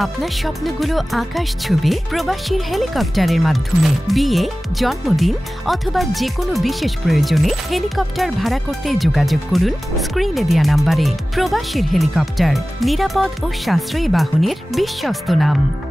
আপনার স্বপ্নগুলো আকাশ ছুবে প্রবাসীর হেলিকপ্টারের মাধ্যমে। বিয়ে, জন্মদিন অথবা যে কোনো বিশেষ প্রয়োজনে হেলিকপ্টার ভাড়া করতে যোগাযোগ করুন স্ক্রিনে দেয়া নাম্বারে। প্রবাসীর হেলিকপ্টার, নিরাপদ ও সাশ্রয়ী বাহনের বিশ্বস্ত নাম।